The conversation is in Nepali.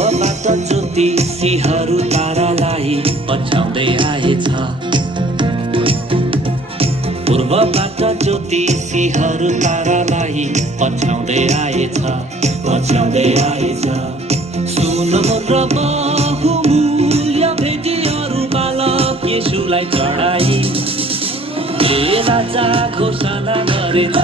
पूर्वबाट ज्योतिषीहरू तारालाई पछ्याउँदै आएछ पूर्वबाट ज्योतिषीहरू तारालाई पछ्याउँदै आएछ सुन र बहुमूल्य भेटीहरू बालक येशूलाई चढाई हे राजा घोषणा गरेछ